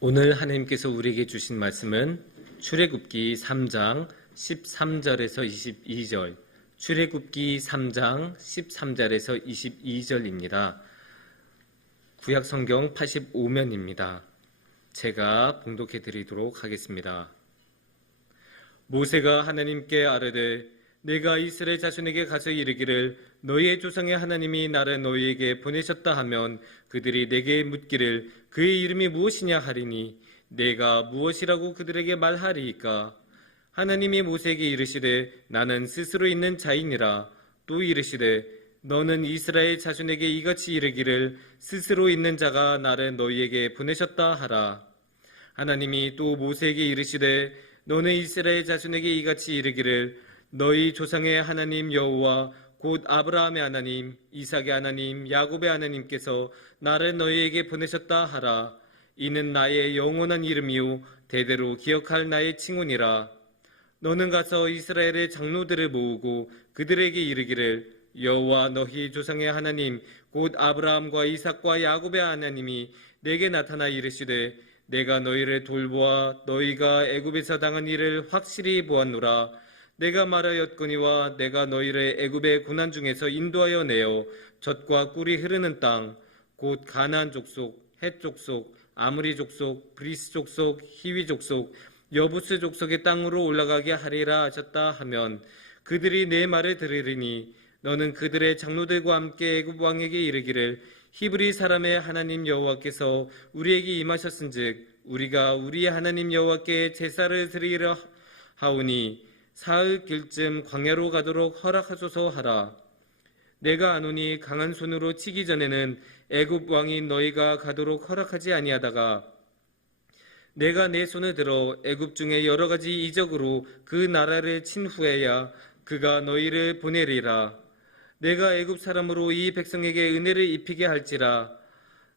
오늘 하나님께서 우리에게 주신 말씀은 출애굽기 3장 13절에서 22절, 출애굽기 3장 13절에서 22절입니다. 구약 성경 85면입니다. 제가 봉독해 드리도록 하겠습니다. 모세가 하나님께 아뢰되 내가 이스라엘 자손에게 가서 이르기를 너희의 조상의 하나님이 나를 너희에게 보내셨다 하면 그들이 내게 묻기를 그의 이름이 무엇이냐 하리니 내가 무엇이라고 그들에게 말하리이까. 하나님이 모세에게 이르시되 나는 스스로 있는 자이니라. 또 이르시되 너는 이스라엘 자손에게 이같이 이르기를 스스로 있는 자가 나를 너희에게 보내셨다 하라. 하나님이 또 모세에게 이르시되 너는 이스라엘 자손에게 이같이 이르기를 너희 조상의 하나님 여호와 곧 아브라함의 하나님, 이삭의 하나님, 야곱의 하나님께서 나를 너희에게 보내셨다 하라. 이는 나의 영원한 이름이요 대대로 기억할 나의 칭훈이라. 너는 가서 이스라엘의 장로들을 모으고 그들에게 이르기를 여호와 너희 조상의 하나님 곧 아브라함과 이삭과 야곱의 하나님이 내게 나타나 이르시되 내가 너희를 돌보아 너희가 애굽에서 당한 일을 확실히 보았노라. 내가 말하였거니와 내가 너희를 애굽의 고난 중에서 인도하여 내어 젖과 꿀이 흐르는 땅 곧 가나안 족속, 헷 족속, 아므리 족속, 브리스 족속, 히위 족속, 여부스 족속의 땅으로 올라가게 하리라 하셨다 하면 그들이 내 말을 들으리니 너는 그들의 장로들과 함께 애굽 왕에게 이르기를 히브리 사람의 하나님 여호와께서 우리에게 임하셨은즉 우리가 우리 하나님 여호와께 제사를 드리려 하오니 사흘 길쯤 광야로 가도록 허락하소서 하라. 내가 아노니 강한 손으로 치기 전에는 애굽 왕이 너희가 가도록 허락하지 아니하다가 내가 내 손을 들어 애굽 중에 여러 가지 이적으로 그 나라를 친 후에야 그가 너희를 보내리라. 내가 애굽 사람으로 이 백성에게 은혜를 입히게 할지라.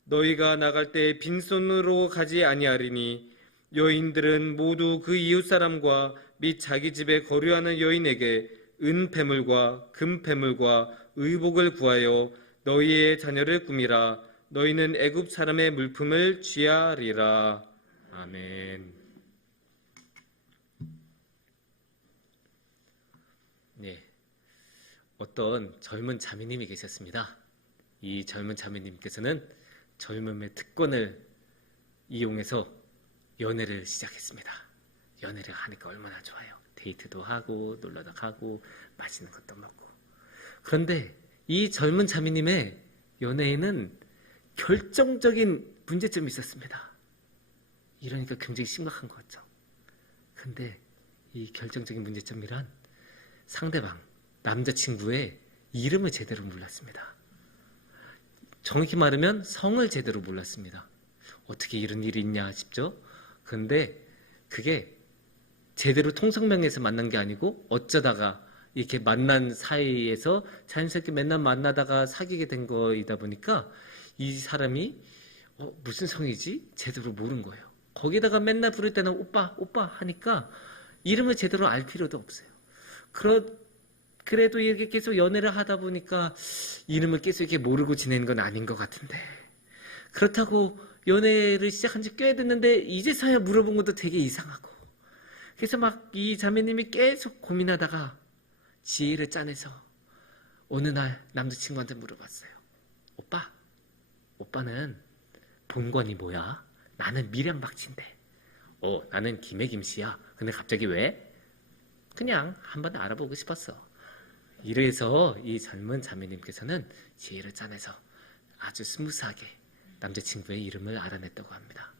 너희가 나갈 때 빈손으로 가지 아니하리니 여인들은 모두 그 이웃 사람과 및 자기 집에 거류하는 여인에게 은폐물과 금폐물과 의복을 구하여 너희의 자녀를 꾸미라. 너희는 애굽 사람의 물품을 취하리라. 아멘. 네, 어떤 젊은 자매님이 계셨습니다. 이 젊은 자매님께서는 젊음의 특권을 이용해서 연애를 시작했습니다. 연애를 하니까 얼마나 좋아요. 데이트도 하고 놀러도 가고 맛있는 것도 먹고. 그런데 이 젊은 자매님의 연애에는 결정적인 문제점이 있었습니다. 이러니까 굉장히 심각한 것 같죠. 근데 이 결정적인 문제점이란 상대방, 남자친구의 이름을 제대로 몰랐습니다. 정확히 말하면 성을 제대로 몰랐습니다. 어떻게 이런 일이 있냐 싶죠? 그런데 그게 제대로 통성명에서 만난 게 아니고 어쩌다가 이렇게 만난 사이에서 자연스럽게 맨날 만나다가 사귀게 된 거이다 보니까 이 사람이 무슨 성이지? 제대로 모르는 거예요. 거기다가 맨날 부를 때는 오빠, 오빠 하니까 이름을 제대로 알 필요도 없어요. 그래도 이렇게 계속 연애를 하다 보니까 이름을 계속 이렇게 모르고 지내는 건 아닌 것 같은데 그렇다고 연애를 시작한 지 꽤 됐는데 이제서야 물어본 것도 되게 이상하고 그래서 막 이 자매님이 계속 고민하다가 지혜를 짜내서 어느 날 남자친구한테 물어봤어요. 오빠는 본관이 뭐야? 나는 밀양박치인데. 나는 김해김씨야. 근데 갑자기 왜? 그냥 한번 알아보고 싶었어. 이래서 이 젊은 자매님께서는 지혜를 짜내서 아주 스무스하게 남자친구의 이름을 알아냈다고 합니다.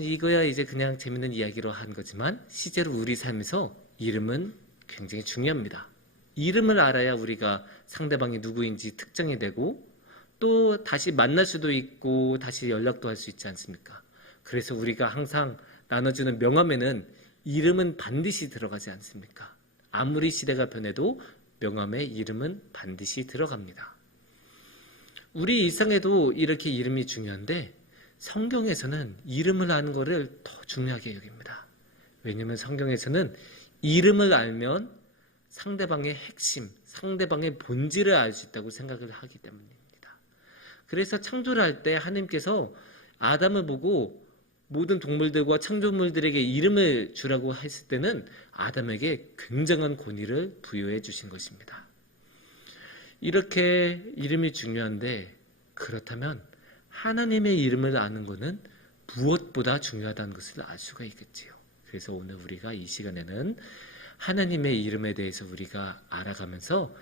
이거야 이제 그냥 재밌는 이야기로 한 거지만 실제로 우리 삶에서 이름은 굉장히 중요합니다. 이름을 알아야 우리가 상대방이 누구인지 특정이 되고 또 다시 만날 수도 있고 다시 연락도 할 수 있지 않습니까? 그래서 우리가 항상 나눠주는 명함에는 이름은 반드시 들어가지 않습니까? 아무리 시대가 변해도 명함에 이름은 반드시 들어갑니다. 우리 일상에도 이렇게 이름이 중요한데 성경에서는 이름을 아는 것을 더 중요하게 여깁니다. 왜냐하면 성경에서는 이름을 알면 상대방의 핵심, 상대방의 본질을 알 수 있다고 생각을 하기 때문입니다. 그래서 창조를 할 때 하나님께서 아담을 보고 모든 동물들과 창조물들에게 이름을 주라고 했을 때는 아담에게 굉장한 권위를 부여해 주신 것입니다. 이렇게 이름이 중요한데, 그렇다면 하나님의 이름을 아는 것은 무엇보다 중요하다는 것을 알 수가 있겠지요. 그래서 오늘 우리가 이 시간에는 하나님의 이름에 대해서 우리가 알아가면서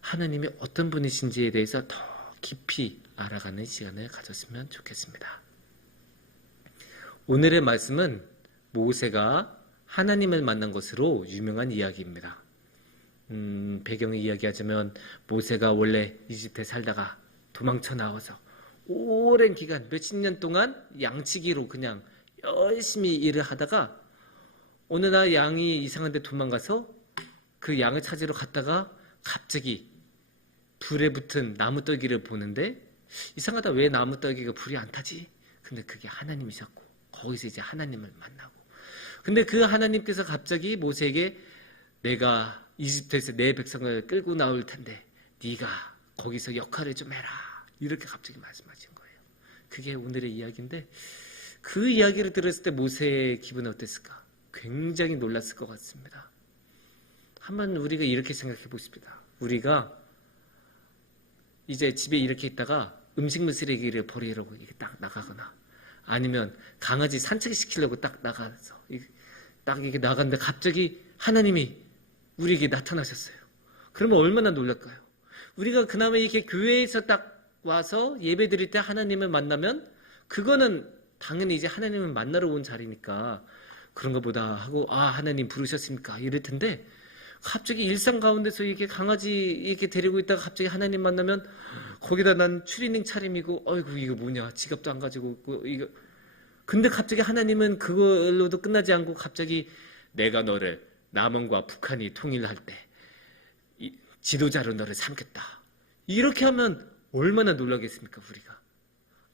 하나님이 어떤 분이신지에 대해서 더 깊이 알아가는 시간을 가졌으면 좋겠습니다. 오늘의 말씀은 모세가 하나님을 만난 것으로 유명한 이야기입니다. 배경을 이야기하자면 모세가 원래 이집트에 살다가 도망쳐 나와서 오랜 기간 몇십 년 동안 양치기로 그냥 열심히 일을 하다가 어느 날 양이 이상한 데 도망가서 그 양을 찾으러 갔다가 갑자기 불에 붙은 나무떨기를 보는데 이상하다, 왜 나무떨기가 불이 안 타지? 근데 그게 하나님이셨고 거기서 이제 하나님을 만나고, 근데 그 하나님께서 갑자기 모세에게 내가 이집트에서 내 백성을 끌고 나올 텐데 네가 거기서 역할을 좀 해라, 이렇게 갑자기 말씀하신 거예요. 그게 오늘의 이야기인데, 그 이야기를 들었을 때 모세의 기분은 어땠을까? 굉장히 놀랐을 것 같습니다. 한번 우리가 이렇게 생각해 보십니다. 우리가 이제 집에 이렇게 있다가 음식물 쓰레기를 버리려고 이렇게 딱 나가거나, 아니면 강아지 산책시키려고 딱 나가서 딱 이렇게 나갔는데 갑자기 하나님이 우리에게 나타나셨어요. 그러면 얼마나 놀랄까요? 우리가 그나마 이렇게 교회에서 딱 와서 예배 드릴 때 하나님을 만나면 그거는 당연히 이제 하나님을 만나러 온 자리니까 그런 것보다 하고, 아, 하나님 부르셨습니까? 이럴 텐데, 갑자기 일상 가운데서 이렇게 강아지 이렇게 데리고 있다가 갑자기 하나님 만나면 거기다 난 추리닝 차림이고, 어이구, 이거 뭐냐, 지갑도 안 가지고 있고, 이거. 근데 갑자기 하나님은 그걸로도 끝나지 않고 갑자기 내가 너를 남한과 북한이 통일할 때 지도자로 너를 삼겠다, 이렇게 하면 얼마나 놀라겠습니까, 우리가?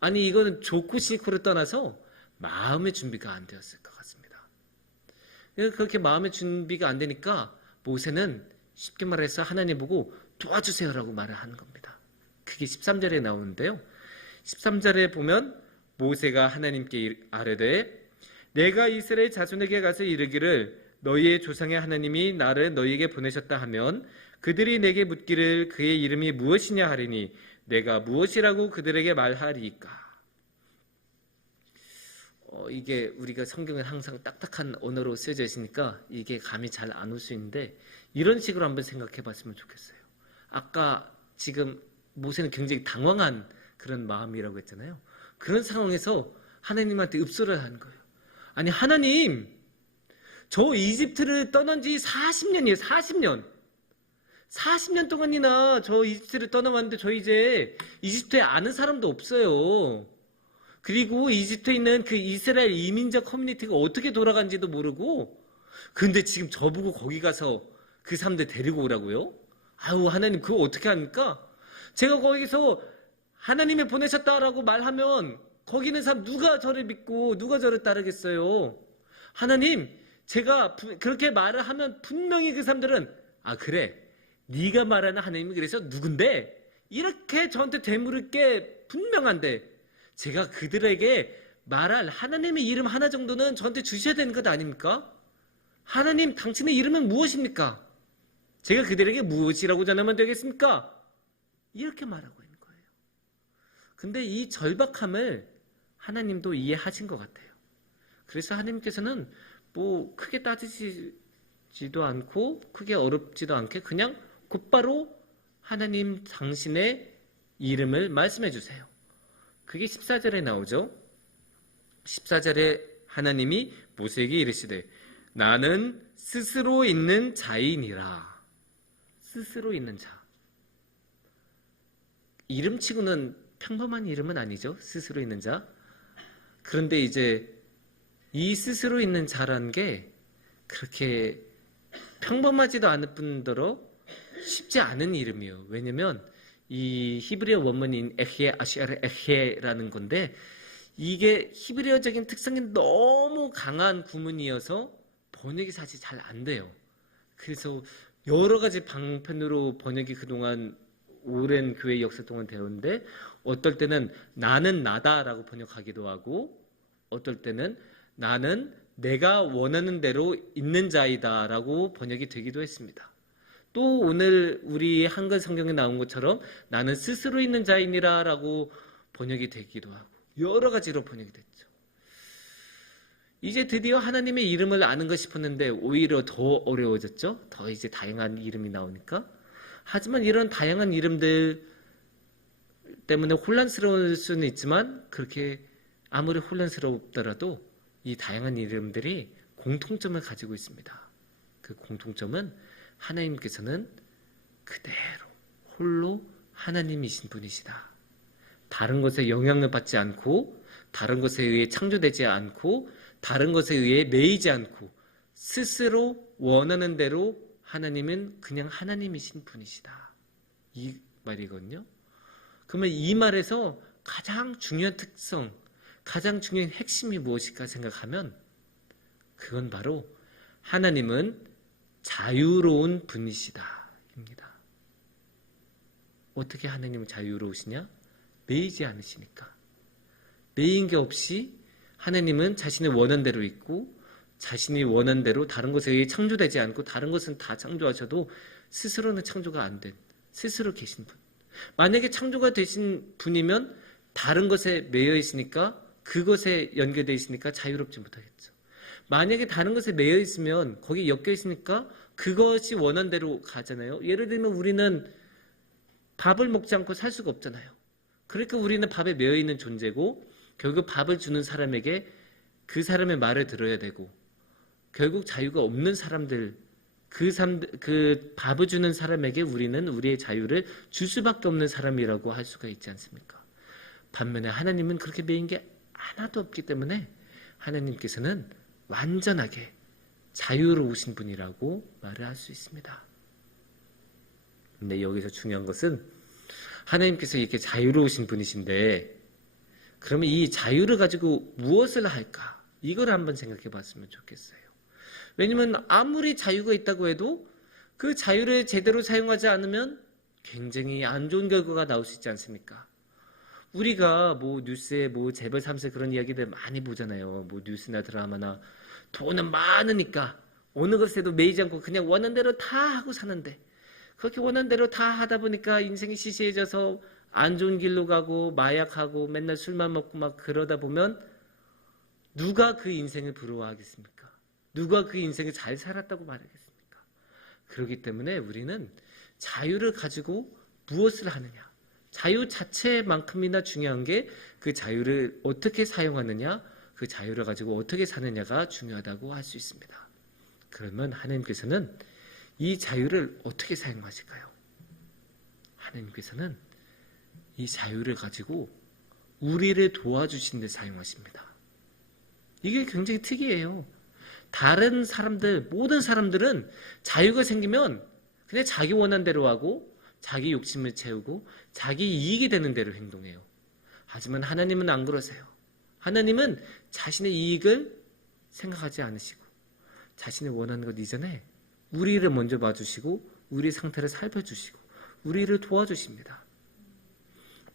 아니, 이거는 좋고 싫고를 떠나서 마음의 준비가 안 되었을 것 같습니다. 그렇게 마음의 준비가 안 되니까 모세는 쉽게 말해서 하나님 보고 도와주세요라고 말을 하는 겁니다. 그게 13절에 나오는데요. 13절에 보면 모세가 하나님께 아뢰되 내가 이스라엘 자손에게 가서 이르기를 너희의 조상의 하나님이 나를 너희에게 보내셨다 하면 그들이 내게 묻기를 그의 이름이 무엇이냐 하리니 내가 무엇이라고 그들에게 말하리이까. 이게 우리가 성경은 항상 딱딱한 언어로 쓰여져 있으니까 이게 감이 잘 안 올 수 있는데, 이런 식으로 한번 생각해 봤으면 좋겠어요. 아까 지금 모세는 굉장히 당황한 그런 마음이라고 했잖아요. 그런 상황에서 하나님한테 읍소를 하는 거예요. 아니, 하나님, 저 이집트를 떠난 지 40년이에요. 40년. 40년 동안이나 저 이집트를 떠나왔는데 저 이제 이집트에 아는 사람도 없어요. 그리고 이집트에 있는 그 이스라엘 이민자 커뮤니티가 어떻게 돌아간지도 모르고, 근데 지금 저보고 거기 가서 그 사람들 데리고 오라고요? 아우, 하나님, 그거 어떻게 합니까? 제가 거기서 하나님이 보내셨다라고 말하면 거기 있는 사람 누가 저를 믿고 누가 저를 따르겠어요? 하나님, 제가 그렇게 말을 하면 분명히 그 사람들은, 아, 그래, 네가 말하는 하나님이 그래서 누군데? 이렇게 저한테 되물을 게 분명한데 제가 그들에게 말할 하나님의 이름 하나 정도는 저한테 주셔야 되는 것 아닙니까? 하나님, 당신의 이름은 무엇입니까? 제가 그들에게 무엇이라고 전하면 되겠습니까? 이렇게 말하고 있는 거예요. 근데 이 절박함을 하나님도 이해하신 것 같아요. 그래서 하나님께서는 뭐 크게 따지지도 않고 크게 어렵지도 않게 그냥 곧바로 하나님 당신의 이름을 말씀해 주세요. 그게 14절에 나오죠. 14절에 하나님이 모세에게 이르시되 나는 스스로 있는 자이니라. 스스로 있는 자. 이름치고는 평범한 이름은 아니죠. 스스로 있는 자. 그런데 이제 이 스스로 있는 자라는 게 그렇게 평범하지도 않을 뿐더러 쉽지 않은 이름이에요. 왜냐면 이 히브리어 원문인 에헤 아시아르 에헤라는 건데, 이게 히브리어적인 특성이 너무 강한 구문이어서 번역이 사실 잘 안 돼요. 그래서 여러 가지 방편으로 번역이 그동안 오랜 교회 역사 동안 되었는데 어떨 때는 나는 나다라고 번역하기도 하고 어떨 때는 나는 내가 원하는 대로 있는 자이다라고 번역이 되기도 했습니다. 또 오늘 우리 한글 성경에 나온 것처럼 나는 스스로 있는 자이니라라고 번역이 되기도 하고 여러 가지로 번역이 됐죠. 이제 드디어 하나님의 이름을 아는 것 싶었는데 오히려 더 어려워졌죠. 더 이제 다양한 이름이 나오니까. 하지만 이런 다양한 이름들 때문에 혼란스러울 수는 있지만 그렇게 아무리 혼란스럽더라도 이 다양한 이름들이 공통점을 가지고 있습니다. 그 공통점은 하나님께서는 그대로 홀로 하나님이신 분이시다. 다른 것에 영향을 받지 않고 다른 것에 의해 창조되지 않고 다른 것에 의해 매이지 않고 스스로 원하는 대로 하나님은 그냥 하나님이신 분이시다. 이 말이거든요. 그러면 이 말에서 가장 중요한 특성, 가장 중요한 핵심이 무엇일까 생각하면 그건 바로 하나님은 자유로운 분이시다 입니다. 어떻게 하나님은 자유로우시냐? 매이지 않으시니까. 매인 게 없이 하나님은 자신의 원한대로 있고 자신이 원한대로 다른 것에 의해 창조되지 않고 다른 것은 다 창조하셔도 스스로는 창조가 안 된 스스로 계신 분. 만약에 창조가 되신 분이면 다른 것에 매여 있으니까 그것에 연결되어 있으니까 자유롭지 못하겠죠. 만약에 다른 것에 매여 있으면 거기에 엮여 있으니까 그것이 원한대로 가잖아요. 예를 들면 우리는 밥을 먹지 않고 살 수가 없잖아요. 그러니까 우리는 밥에 매여 있는 존재고 결국 밥을 주는 사람에게 그 사람의 말을 들어야 되고 결국 자유가 없는 사람들 그 밥을 주는 사람에게 우리는 우리의 자유를 줄 수밖에 없는 사람이라고 할 수가 있지 않습니까? 반면에 하나님은 그렇게 매인 게 하나도 없기 때문에 하나님께서는 완전하게 자유로우신 분이라고 말을 할 수 있습니다. 근데 여기서 중요한 것은 하나님께서 이렇게 자유로우신 분이신데 그러면 이 자유를 가지고 무엇을 할까? 이걸 한번 생각해 봤으면 좋겠어요. 왜냐면 아무리 자유가 있다고 해도 그 자유를 제대로 사용하지 않으면 굉장히 안 좋은 결과가 나올 수 있지 않습니까? 우리가 뭐 뉴스에 뭐 재벌 3세 그런 이야기들 많이 보잖아요. 뭐 뉴스나 드라마나 돈은 많으니까 어느 것에도 매이지 않고 그냥 원하는 대로 다 하고 사는데 그렇게 원하는 대로 다 하다 보니까 인생이 시시해져서 안 좋은 길로 가고 마약하고 맨날 술만 먹고 막 그러다 보면 누가 그 인생을 부러워하겠습니까? 누가 그 인생을 잘 살았다고 말하겠습니까? 그렇기 때문에 우리는 자유를 가지고 무엇을 하느냐? 자유 자체만큼이나 중요한 게 그 자유를 어떻게 사용하느냐, 그 자유를 가지고 어떻게 사느냐가 중요하다고 할 수 있습니다. 그러면 하나님께서는 이 자유를 어떻게 사용하실까요? 하나님께서는 이 자유를 가지고 우리를 도와주시는 데 사용하십니다. 이게 굉장히 특이해요. 다른 사람들, 모든 사람들은 자유가 생기면 그냥 자기 원하는 대로 하고 자기 욕심을 채우고 자기 이익이 되는 대로 행동해요. 하지만 하나님은 안 그러세요. 하나님은 자신의 이익을 생각하지 않으시고 자신이 원하는 것 이전에 우리를 먼저 봐주시고 우리 상태를 살펴주시고 우리를 도와주십니다.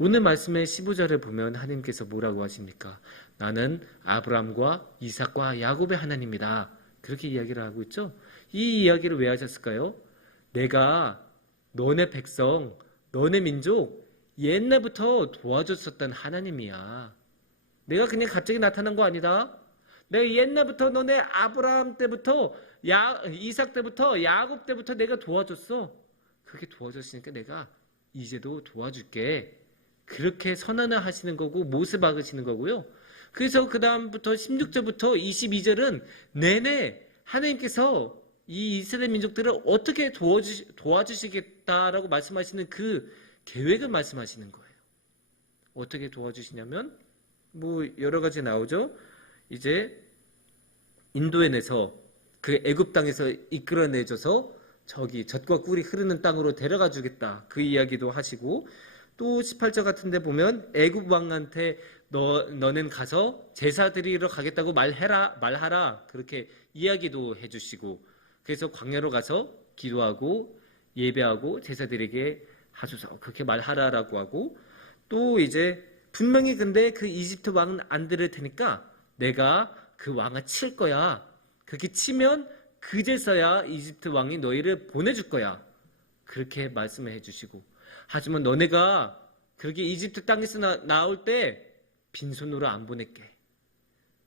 오늘 말씀의 15절을 보면 하나님께서 뭐라고 하십니까? 나는 아브라함과 이삭과 야곱의 하나님이다. 그렇게 이야기를 하고 있죠. 이 이야기를 왜 하셨을까요? 내가 너네 백성, 너네 민족 옛날부터 도와줬었던 하나님이야. 내가 그냥 갑자기 나타난 거 아니다. 내가 옛날부터 너네 아브라함 때부터 이삭 때부터 야곱 때부터 내가 도와줬어. 그렇게 도와줬으니까 내가 이제도 도와줄게. 그렇게 선언을 하시는 거고 못을 박으시는 거고요. 그래서 그 다음부터 16절부터 22절은 내내 하나님께서 이 이스라엘 민족들을 어떻게 도와주시겠다라고 말씀하시는 그 계획을 말씀하시는 거예요. 어떻게 도와주시냐면 뭐 여러 가지 나오죠. 이제 인도해내서 그 애굽 땅에서 이끌어내줘서 저기 젖과 꿀이 흐르는 땅으로 데려가 주겠다. 그 이야기도 하시고 또 18절 같은 데 보면 애굽 왕한테 너는 가서 제사 드리러 가겠다고 말하라. 그렇게 이야기도 해주시고 그래서 광야로 가서 기도하고 예배하고 제사 드리게 하소서. 그렇게 말하라라고 하고 또 이제 분명히 근데 그 이집트 왕은 안 들을 테니까 내가 그 왕을 칠 거야. 그렇게 치면 그제서야 이집트 왕이 너희를 보내줄 거야. 그렇게 말씀을 해주시고, 하지만 너네가 그렇게 이집트 땅에서 나올 때 빈손으로 안 보낼게.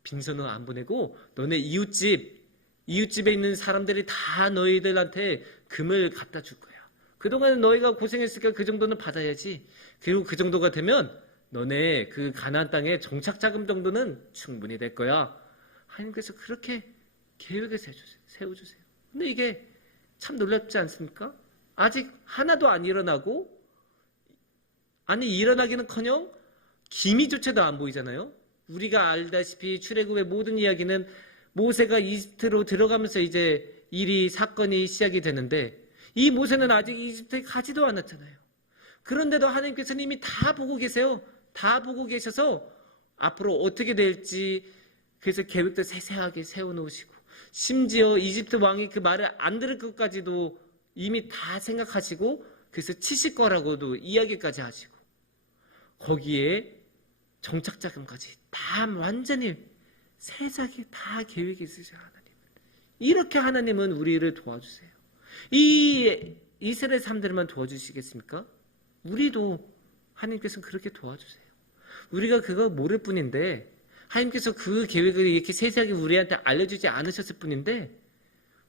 빈손으로 안 보내고 너네 이웃집에 있는 사람들이 다 너희들한테 금을 갖다 줄 거야. 그동안 너희가 고생했으니까 그 정도는 받아야지. 그리고 그 정도가 되면 너네 그 가나안 땅에 정착 자금 정도는 충분히 될 거야. 하나님께서 그렇게 계획을 세워주세요. 근데 이게 참 놀랍지 않습니까? 아직 하나도 안 일어나고, 아니 일어나기는커녕 기미조차도 안 보이잖아요. 우리가 알다시피 출애굽의 모든 이야기는 모세가 이집트로 들어가면서 이제 사건이 시작이 되는데, 이 모세는 아직 이집트에 가지도 않았잖아요. 그런데도 하나님께서는 이미 다 보고 계세요. 다 보고 계셔서 앞으로 어떻게 될지 그래서 계획도 세세하게 세워놓으시고, 심지어 이집트 왕이 그 말을 안 들을 것까지도 이미 다 생각하시고, 그래서 치실 거라고도 이야기까지 하시고, 거기에 정착자금까지 다 완전히 세세하게 다 계획이 있으셔요. 하나님. 이렇게 하나님은 우리를 도와주세요. 이 이스라엘 사람들만 도와주시겠습니까? 우리도 하나님께서는 그렇게 도와주세요. 우리가 그거 모를 뿐인데, 하나님께서 그 계획을 이렇게 세세하게 우리한테 알려주지 않으셨을 뿐인데,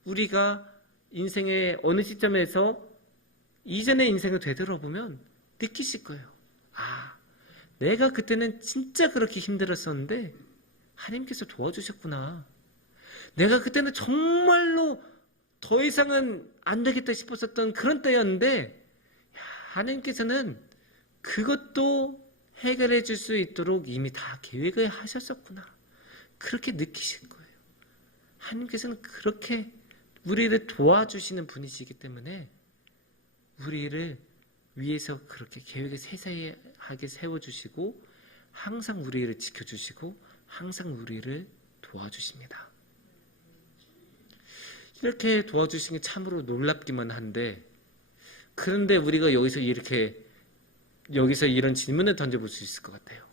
우리가 인생의 어느 시점에서 이전의 인생을 되돌아보면 느끼실 거예요. 아, 내가 그때는 진짜 그렇게 힘들었었는데 하나님께서 도와주셨구나. 내가 그때는 정말로 더 이상은 안 되겠다 싶었었던 그런 때였는데 하나님께서는 그것도 해결해 줄 수 있도록 이미 다 계획을 하셨었구나. 그렇게 느끼실 거예요. 하나님께서는 그렇게 우리를 도와주시는 분이시기 때문에 우리를 위해서 그렇게 계획을 세세하게 세워주시고 항상 우리를 지켜주시고 항상 우리를 도와주십니다. 이렇게 도와주신 게 참으로 놀랍기만 한데, 그런데 우리가 여기서 이런 질문을 던져볼 수 있을 것 같아요.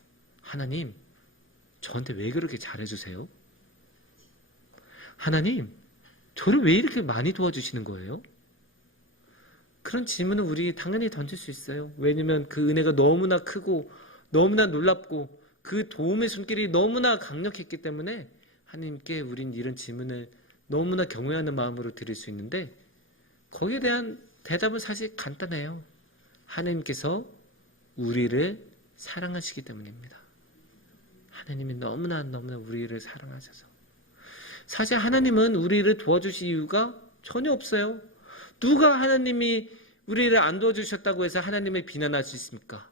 하나님, 저한테 왜 그렇게 잘해주세요? 하나님, 저를 왜 이렇게 많이 도와주시는 거예요? 그런 질문은 우리 당연히 던질 수 있어요. 왜냐하면 그 은혜가 너무나 크고 너무나 놀랍고 그 도움의 손길이 너무나 강력했기 때문에 하나님께 우린 이런 질문을 너무나 경외하는 마음으로 드릴 수 있는데, 거기에 대한 대답은 사실 간단해요. 하나님께서 우리를 사랑하시기 때문입니다. 하나님이 너무나 우리를 사랑하셔서. 사실 하나님은 우리를 도와주실 이유가 전혀 없어요. 누가 하나님이 우리를 안 도와주셨다고 해서 하나님을 비난할 수 있습니까?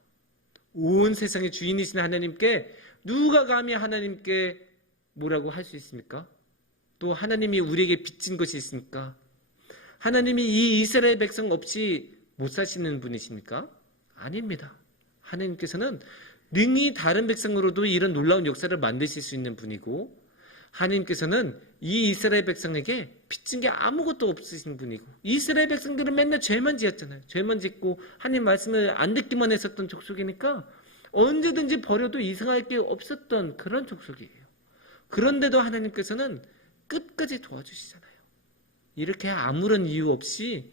온 세상의 주인이신 하나님께 누가 감히 하나님께 뭐라고 할 수 있습니까? 또 하나님이 우리에게 빚진 것이 있습니까? 하나님이 이 이스라엘 백성 없이 못 사시는 분이십니까? 아닙니다. 하나님께서는 능히 다른 백성으로도 이런 놀라운 역사를 만드실 수 있는 분이고, 하나님께서는 이 이스라엘 백성에게 빚진 게 아무것도 없으신 분이고, 이스라엘 백성들은 맨날 죄만 지었잖아요. 죄만 짓고 하나님 말씀을 안 듣기만 했었던 족속이니까 언제든지 버려도 이상할 게 없었던 그런 족속이에요. 그런데도 하나님께서는 끝까지 도와주시잖아요. 이렇게 아무런 이유 없이,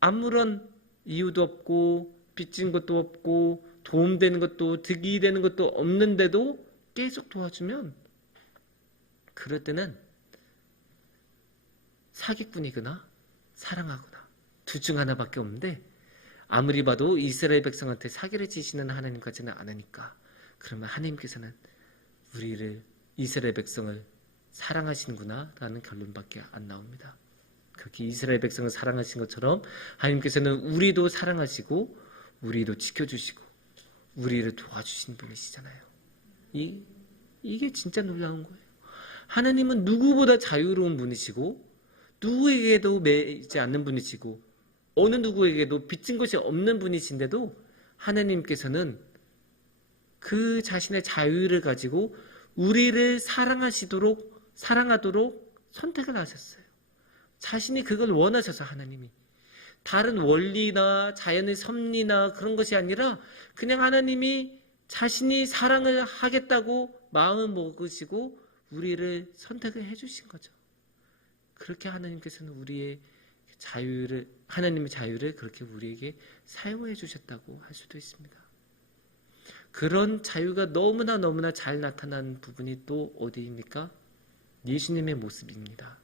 아무런 이유도 없고 빚진 것도 없고 도움되는 것도 득이 되는 것도 없는데도 계속 도와주면, 그럴 때는 사기꾼이거나 사랑하거나 둘 중 하나밖에 없는데, 아무리 봐도 이스라엘 백성한테 사기를 치시는 하나님까지는 않으니까, 그러면 하나님께서는 우리를, 이스라엘 백성을 사랑하시는구나 라는 결론밖에 안 나옵니다. 그렇게 이스라엘 백성을 사랑하신 것처럼 하나님께서는 우리도 사랑하시고 우리도 지켜주시고 우리를 도와주신 분이시잖아요. 이게 진짜 놀라운 거예요. 하나님은 누구보다 자유로운 분이시고 누구에게도 매이지 않는 분이시고 어느 누구에게도 빚진 것이 없는 분이신데도 하나님께서는 그 자신의 자유를 가지고 우리를 사랑하도록 선택을 하셨어요. 자신이 그걸 원하셔서 하나님이 다른 원리나 자연의 섭리나 그런 것이 아니라 그냥 하나님이 자신이 사랑을 하겠다고 마음을 먹으시고 우리를 선택을 해주신 거죠. 그렇게 하나님께서는 우리의 자유를, 하나님의 자유를 그렇게 우리에게 사용해 주셨다고 할 수도 있습니다. 그런 자유가 너무나 잘 나타난 부분이 또 어디입니까? 예수님의 모습입니다.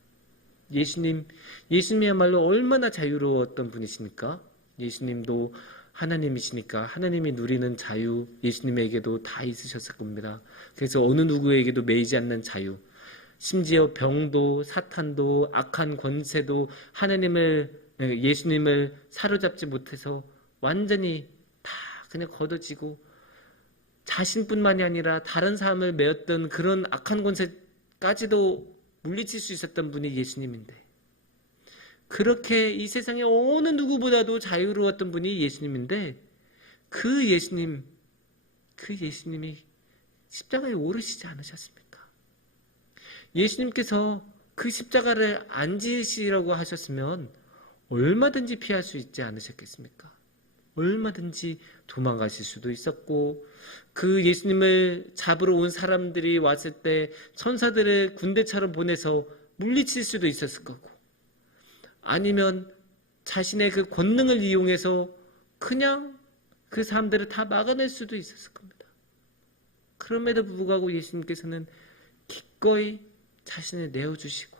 예수님이야말로 얼마나 자유로웠던 분이십니까? 예수님도 하나님이시니까 하나님이 누리는 자유, 예수님에게도 다 있으셨을 겁니다. 그래서 어느 누구에게도 매이지 않는 자유, 심지어 병도 사탄도 악한 권세도 예수님을 사로잡지 못해서 완전히 다 그냥 걷어지고 자신뿐만이 아니라 다른 사람을 메었던 그런 악한 권세까지도 물리칠 수 있었던 분이 예수님인데, 그렇게 이 세상에 어느 누구보다도 자유로웠던 분이 예수님인데 그 예수님이 십자가에 오르시지 않으셨습니까? 예수님께서 그 십자가를 안 지으시라고 하셨으면 얼마든지 피할 수 있지 않으셨겠습니까? 얼마든지 도망가실 수도 있었고, 그 예수님을 잡으러 온 사람들이 왔을 때 천사들을 군대처럼 보내서 물리칠 수도 있었을 거고, 아니면 자신의 그 권능을 이용해서 그냥 그 사람들을 다 막아낼 수도 있었을 겁니다. 그럼에도 불구하고 예수님께서는 기꺼이 자신을 내어주시고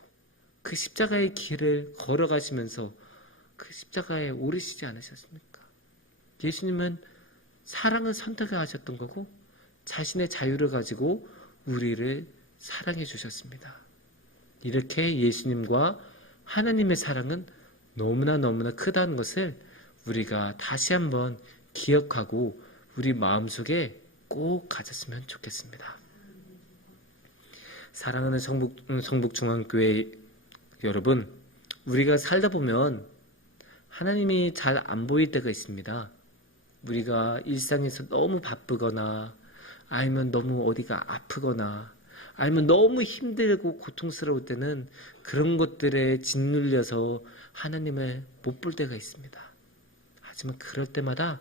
그 십자가의 길을 걸어가시면서 그 십자가에 오르시지 않으셨습니까? 예수님은 사랑을 선택하셨던 거고 자신의 자유를 가지고 우리를 사랑해 주셨습니다. 이렇게 예수님과 하나님의 사랑은 너무나 크다는 것을 우리가 다시 한번 기억하고 우리 마음속에 꼭 가졌으면 좋겠습니다. 사랑하는 성북중앙교회 여러분, 우리가 살다 보면 하나님이 잘 안 보일 때가 있습니다. 우리가 일상에서 너무 바쁘거나 아니면 너무 어디가 아프거나 아니면 너무 힘들고 고통스러울 때는 그런 것들에 짓눌려서 하나님을 못 볼 때가 있습니다. 하지만 그럴 때마다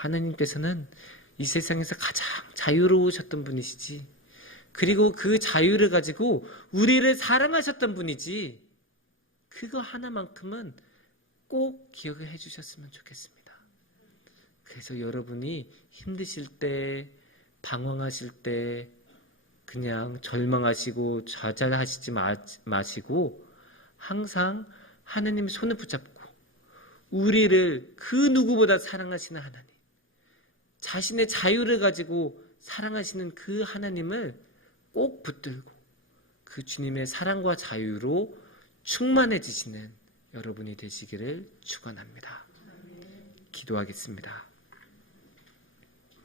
하나님께서는 이 세상에서 가장 자유로우셨던 분이시지, 그리고 그 자유를 가지고 우리를 사랑하셨던 분이지, 그거 하나만큼은 꼭 기억을 해주셨으면 좋겠습니다. 그래서 여러분이 힘드실 때, 방황하실 때 그냥 절망하시고 좌절하시지 마시고 항상 하나님 손을 붙잡고 우리를 그 누구보다 사랑하시는 하나님, 자신의 자유를 가지고 사랑하시는 그 하나님을 꼭 붙들고 그 주님의 사랑과 자유로 충만해지시는 여러분이 되시기를 축원합니다. 기도하겠습니다.